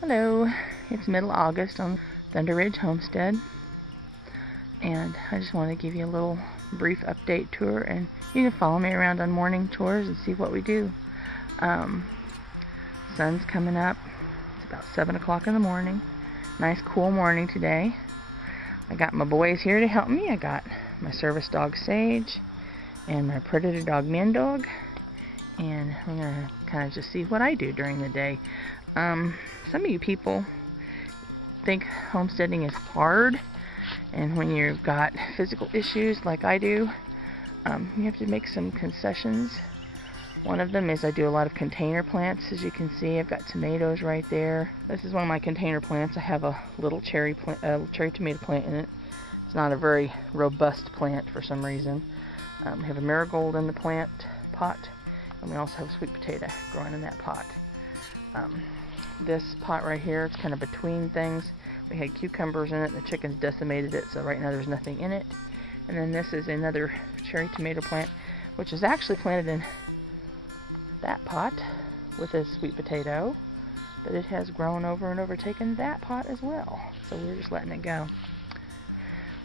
Hello, it's middle August on Ridge Homestead, and I just want to give you a little brief update tour, and you can follow me around on morning chores and see what we do. Sun's coming up. It's about 7 o'clock in the morning. Nice cool morning today. I got my boys here to help me. I got my service dog Sage and my predator dog Mandog, and we're going to kind of just see what I do during the day. Some of you people think homesteading is hard, and when you've got physical issues like I do, you have to make some concessions. One of them is I do a lot of container plants. As you can see, I've got tomatoes right there. This is one of my container plants. I have a little cherry tomato plant in it. It's not a very robust plant for some reason. We have a marigold in the plant pot, and we also have a sweet potato growing in that pot. This pot right here, it's kind of between things. We had cucumbers in it, and the chickens decimated it, so right now there's nothing in it. And then this is another cherry tomato plant, which is actually planted in that pot with a sweet potato, but it has grown over and overtaken that pot as well, so we're just letting it go.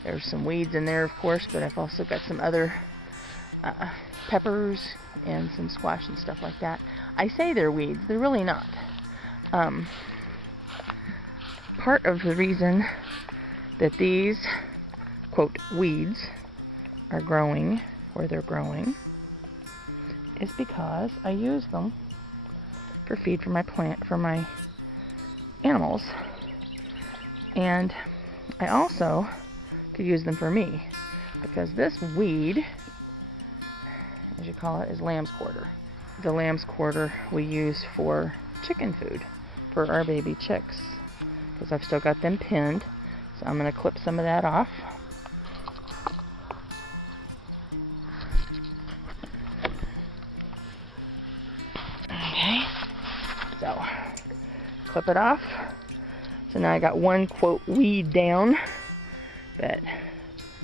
There's some weeds in there, of course, but I've also got some other peppers and some squash and stuff like that. I say they're weeds, they're really not. Part of the reason that these, quote, weeds are growing where they're growing is because I use them for feed for my animals, and I also could use them for me, because this weed, as you call it, is lamb's quarter. The lamb's quarter we use for chicken food for our baby chicks, because I've still got them pinned, so I'm going to clip some of that off. Okay, so clip it off. So now I got one, quote, weed down, but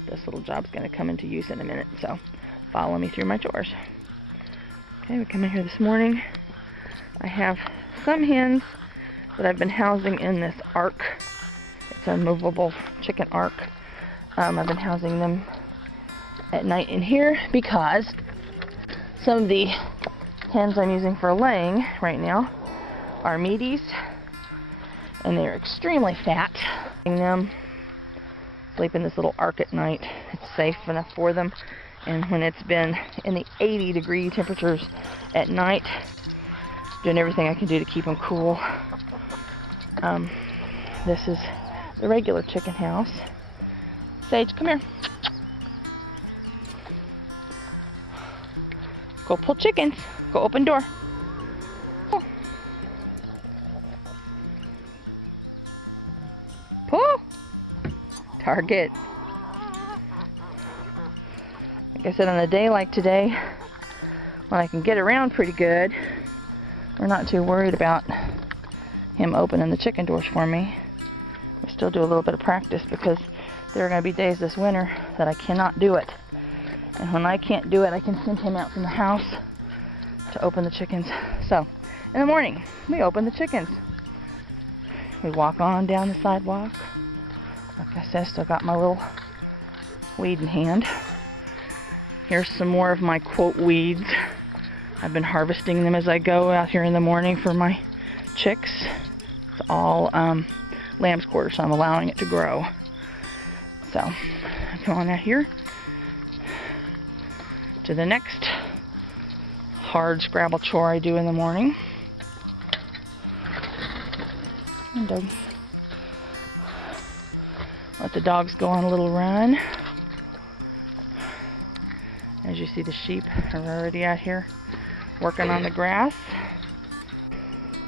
this little job's going to come into use in a minute, so follow me through my chores. Okay, we come in here this morning. I have some hens that I've been housing in this ark. It's a movable chicken ark. I've been housing them at night in here because some of the hens I'm using for laying right now are meaties, and they're extremely fat. Them sleep in this little ark at night. It's safe enough for them, and when it's been in the 80-degree temperatures at night, doing everything I can do to keep them cool. This is the regular chicken house. Sage, come here. Go pull chickens. Go open door. Pull. Pull. Target. Like I said, on a day like today, when I can get around pretty good, we're not too worried about him opening the chicken doors for me. We still do a little bit of practice, because there are going to be days this winter that I cannot do it. And when I can't do it, I can send him out from the house to open the chickens. So, in the morning, we open the chickens. We walk on down the sidewalk. Like I said, still got my little weed in hand. Here's some more of my, quote, weeds. I've been harvesting them as I go out here in the morning for my chicks. It's all lamb's quarter, so I'm allowing it to grow. So, I come on out here to the next hard Scrabble chore I do in the morning. And let the dogs go on a little run. As you see, the sheep are already out here working on the grass.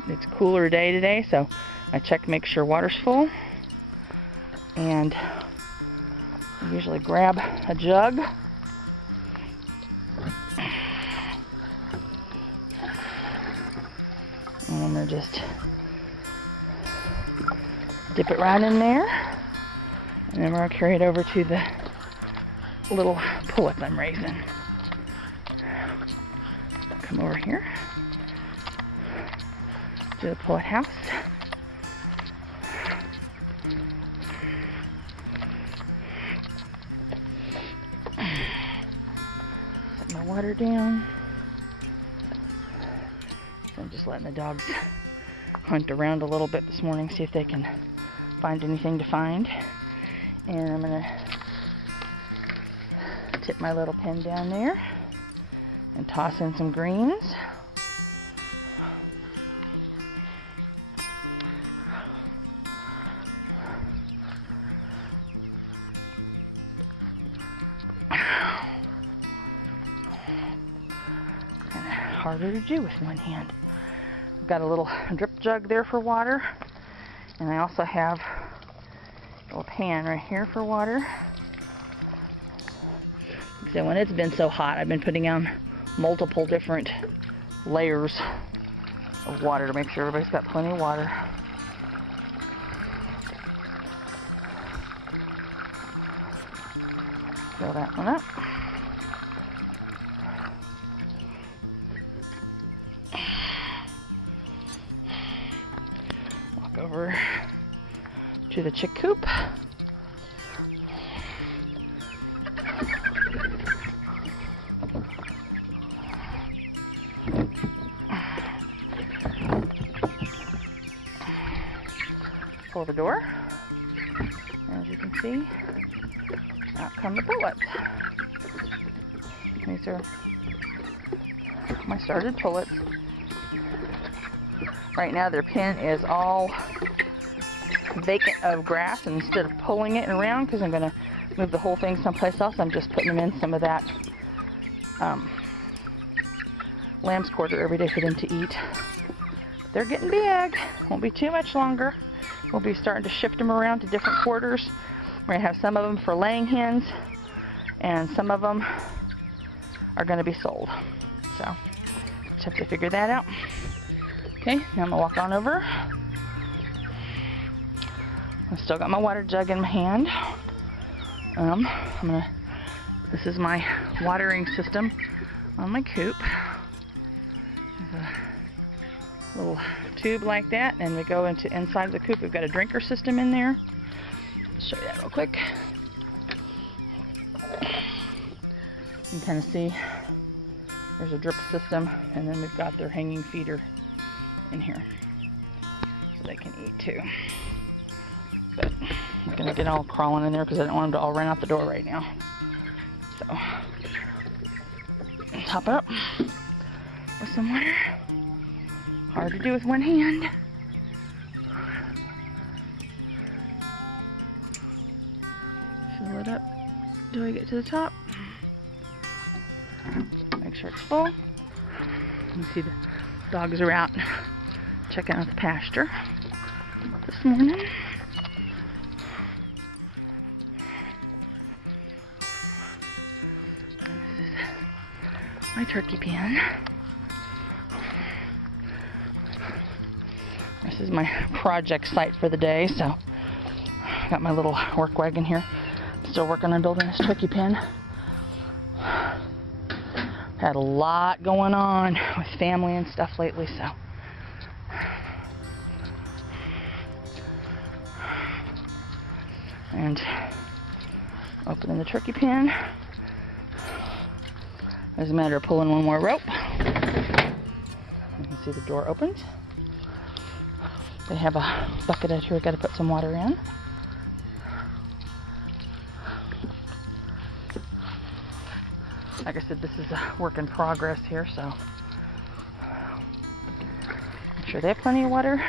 It's a cooler day today, so I check to make sure water's full, and I usually grab a jug and I'm gonna just dip it right in there, and then we're gonna carry it over to the little pullets I'm raising. Come over here to the pullet house. water down. So I'm just letting the dogs hunt around a little bit this morning, see if they can find anything to find. And I'm going to tip my little pen down there and toss in some greens. Harder to do with one hand. I've got a little drip jug there for water, and I also have a little pan right here for water. So when it's been so hot, I've been putting on multiple different layers of water to make sure everybody's got plenty of water. Fill that one up. Over to the chick coop. Pull the door. As you can see, out come the pullets. These are my started pullets. Right now their pen is all vacant of grass, and instead of pulling it around, because I'm going to move the whole thing someplace else, I'm just putting them in some of that lamb's quarter every day for them to eat. They're getting big. Won't be too much longer. We'll be starting to shift them around to different quarters. We're going to have some of them for laying hens, and some of them are going to be sold. So just have to figure that out. Okay, now I'm going to walk on over. I've still got my water jug in my hand. This is my watering system on my coop. There's a little tube like that, and we go into inside the coop. We've got a drinker system in there. I'll show you that real quick. You can kind of see there's a drip system, and then we've got their hanging feeder in here, so they can eat too. But I'm gonna get all crawling in there because I don't want them to all run out the door right now. So top it up with some water. Hard to do with one hand. Fill it up till I get to the top. Make sure it's full. You see the dogs are out checking out the pasture this morning. And this is my turkey pen. This is my project site for the day, so I got my little work wagon here. Still working on building this turkey pen. Had a lot going on with family and stuff lately, so and opening the turkey pen. It's a matter of pulling one more rope. You can see the door opens. They have a bucket out here. We've got to put some water in. Like I said, this is a work in progress here, so make sure they have plenty of water.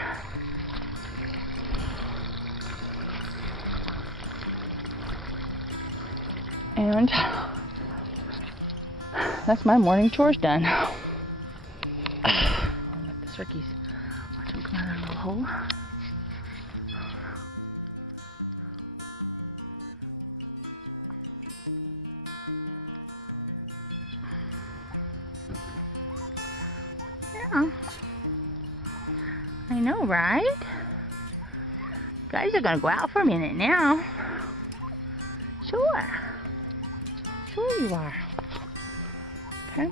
And that's my morning chores done. I'll let the turkeys watch them come out of the little hole. Yeah. I know, right? Guys are gonna go out for a minute now. Sure. Sure you are. Okay.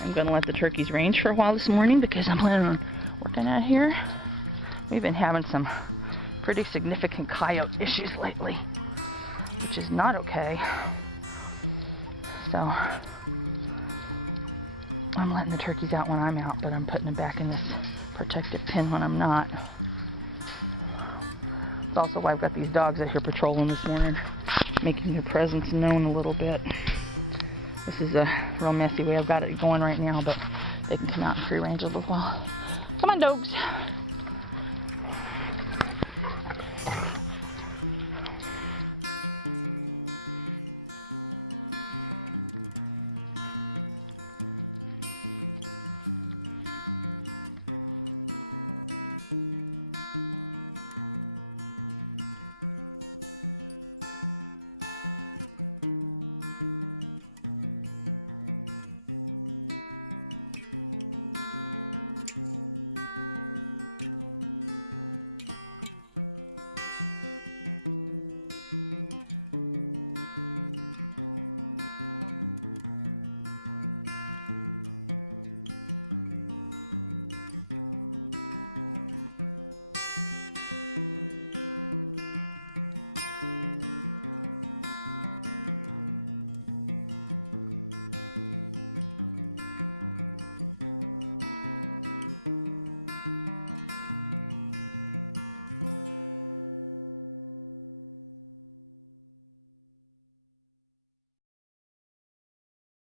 I'm going to let the turkeys range for a while this morning because I'm planning on working out here. We've been having some pretty significant coyote issues lately, which is not okay. So I'm letting the turkeys out when I'm out, but I'm putting them back in this protective pen when I'm not. It's also why I've got these dogs out here patrolling this morning, making their presence known a little bit. This is a real messy way I've got it going right now, but they can come out in free range a little while. Come on, dogs.